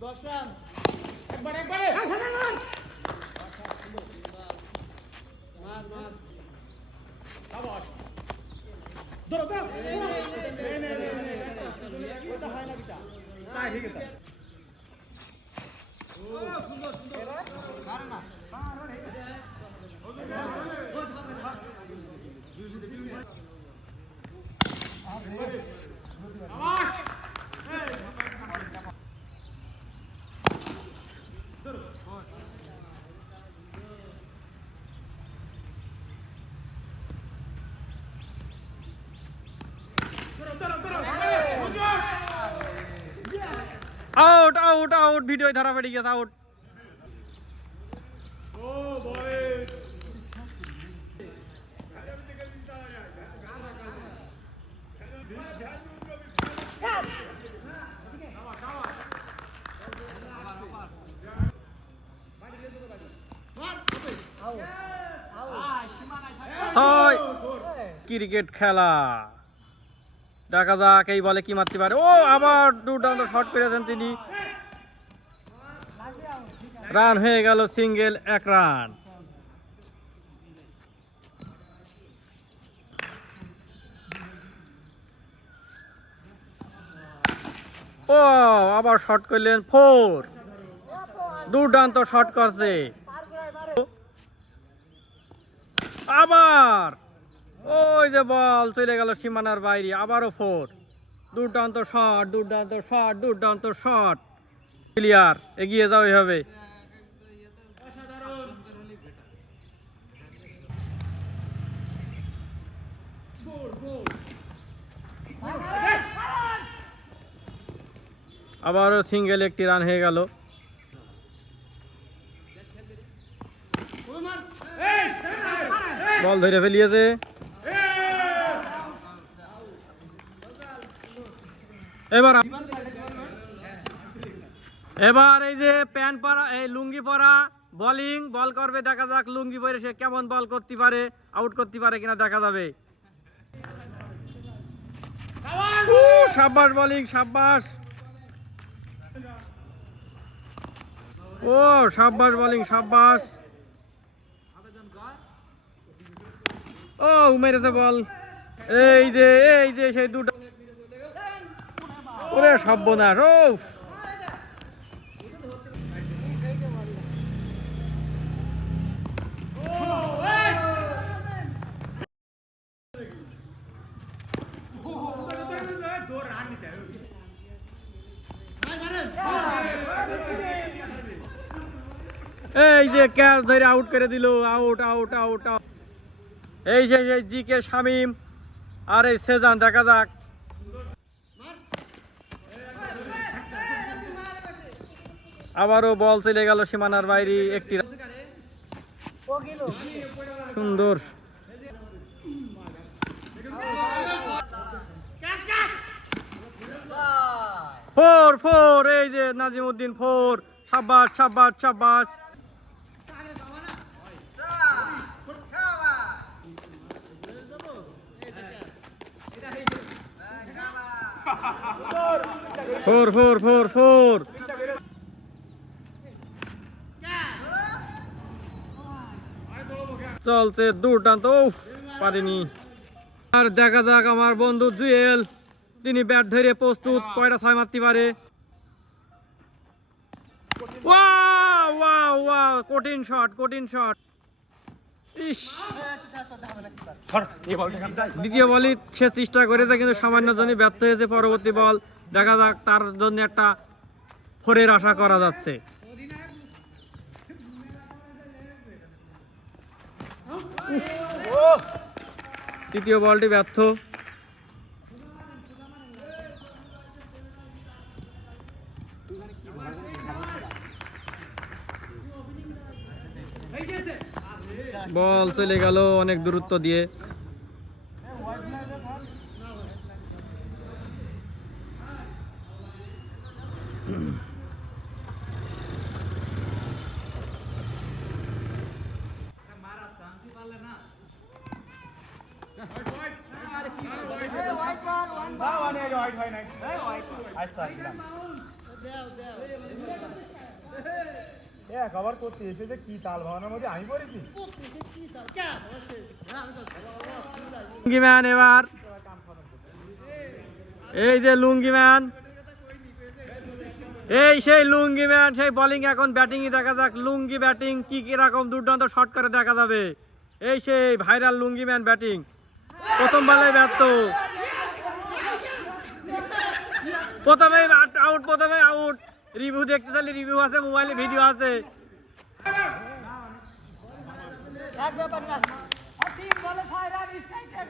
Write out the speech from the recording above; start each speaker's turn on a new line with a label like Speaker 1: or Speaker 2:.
Speaker 1: দশ রান
Speaker 2: একবার একবারে
Speaker 1: মার মার
Speaker 2: সাবাস ধরো ধরো
Speaker 1: ওইটা হয় না কিটা
Speaker 2: চাই ঠিক আছে
Speaker 3: আউট আউট আউট ভিডিও ধরা পড়ে গেছে আউট ক্রিকেট খেলা। দেখা যাক, এই বলে কি মারতে পারে। ও, আবার দুর্দান্ত শট করেছেন তিনি। রান হয়ে গেল সিঙ্গেল এক রান ও, আবার শট করলেন ফোর দুর্দান্ত শট করছে। আবার ওই যে বল, চলে গেল সীমানার বাইরে, আবারও ফোর। দুর্দান্ত শট দুর্দান্ত শট দুর্দান্ত শট। প্লেয়ার এগিয়ে যাও এভাবে আবারও সিঙ্গেল একটি রান হয়ে গেল। বল ধরে ফেলিয়েছে। এবার এবার এই যে প্যান্ট পরা, এই লুঙ্গি পরা বোলিং বল করবে, দেখা যাক লুঙ্গি পরে সে কেমন বল করতে পারে আউট করতে পারে কিনা দেখা যাবে। সাব্বাস বোলিং সাব্বাস। ও, সাব্বাস বোলিং সাব্বাস। ও, মেরেছে বল এই যে এই যে, সেই দুটো ওরে সর্বনাশ ওফ এই যে ক্যাচ ধরে আউট করে দিল আউট আউট আউট আউট এই যে জি কে শামিম, আর এই সেজান, দেখা যাক। আবারও বল চলে গেল সীমানার বাইরে একটি সুন্দর। ফোর ফোর, এই যে নাজিমুদ্দিন, ফোর। সাব্বাস সাব্বাস সাব্বাস। Four four four four. চলছে দুর্দান্ত, উফ, পারিনি। আর দেখা যাক আমার বন্ধু জুয়েল, তিনি ব্যাট ধরে প্রস্তুত, কয়টা ছয় মারতে পারে? কঠিন শট কঠিন শট দ্বিতীয় বলই সে চেষ্টা করেছে, কিন্তু সামান্য জনই ব্যর্থ হয়েছে পরবর্তী বল। দেখা যাক তার জন্য একটা ফোরের আশা করা যাচ্ছে। তৃতীয় বলটি ব্যর্থ। বল চলে গেল অনেক দূরত্ব দিয়ে।
Speaker 2: হোয়াইট হয় নাই আচ্ছা দিলাম
Speaker 1: দেও দেও
Speaker 2: এক আবার করতে এসে যে কি তাল ভাওনার মধ্যে আমি পড়েছি।
Speaker 3: লুঙ্গি ম্যান এবার। এই যে লুঙ্গি ম্যান। এই সেই লুঙ্গি ম্যান সেই বোলিং এখন ব্যাটিংই দেখা যাক লুঙ্গি ব্যাটিং কি কি রকম দুর্দান্ত শট করে দেখা যাবে। এই সেই ভাইরাল লুঙ্গি ম্যান ব্যাটিং প্রথম বলে ব্যর্থ। প্রথমেই আউট প্রথমে আউট রিভিউ দেখতে চাইলে রিভিউ আছে মোবাইলে ভিডিও আছে।
Speaker 4: এক ব্যাপার না। তিন বলে ছয় স্ট্রাইক এক